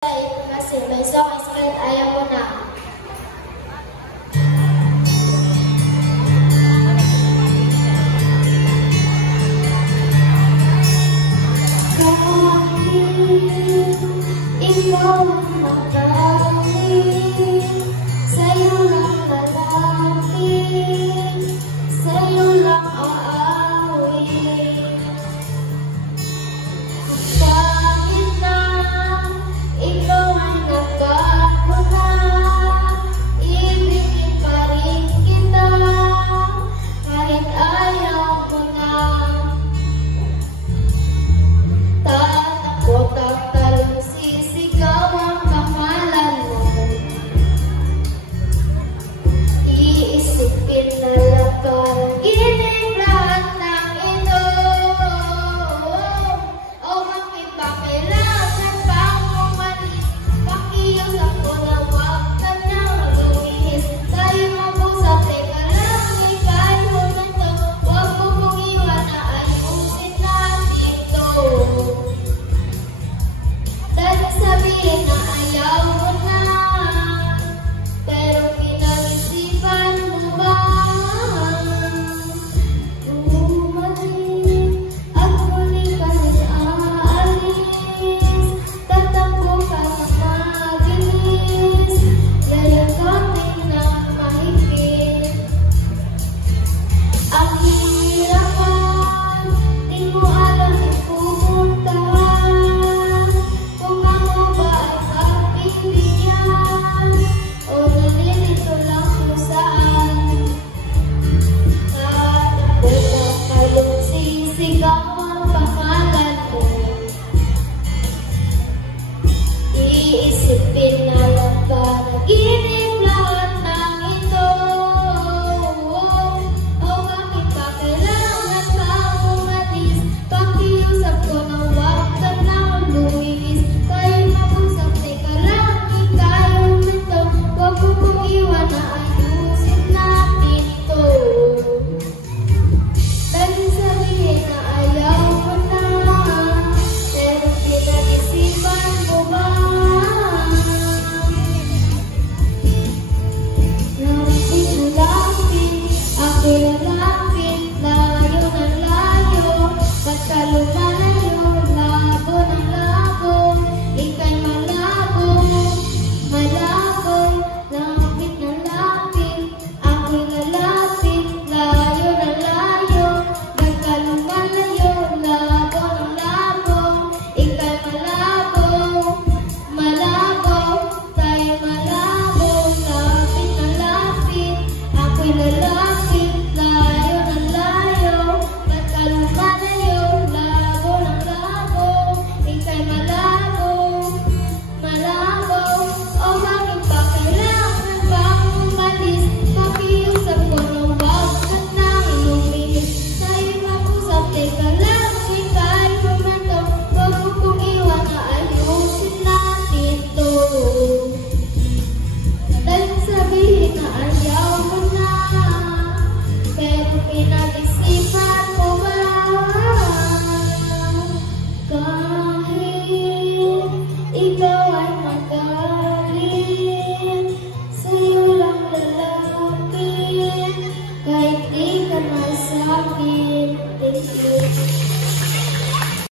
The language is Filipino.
Kasi may song is kahit ayaw mo na. Kahit ikaw ang magaling, sa'yo lang lalapit, sa'yo lang aawin. Kahit na ikaw ang nagbago na, ibigin pa rin kita, kahit ayaw mo na. Tatakbo, tatalon, sisigaw ang pangalan mo. Iisipin na lang parang ginig lahat ng ito. O makipakailangan pang umalis, pakiyos ako na wag ka nang lumihis. Tayo mag-usap, teka lang, ikay mo na to. Wag mo kong iwan na ayusin natin to. Dahil sabihin na ayaw mo na, pero pinag-isipan mo ba? Bumalik at muli ka rin aalis, tatakbo ka na mabilis, lalakatin ng mahigpit. Ang hirapan, di mo alam ang pupuntahan, kung ako ba ay pagbibigyan, o nalilito lang kung saan. Tatakbo na kayong sisigaw ang pangalan mo. Iisipin na lang panaginip.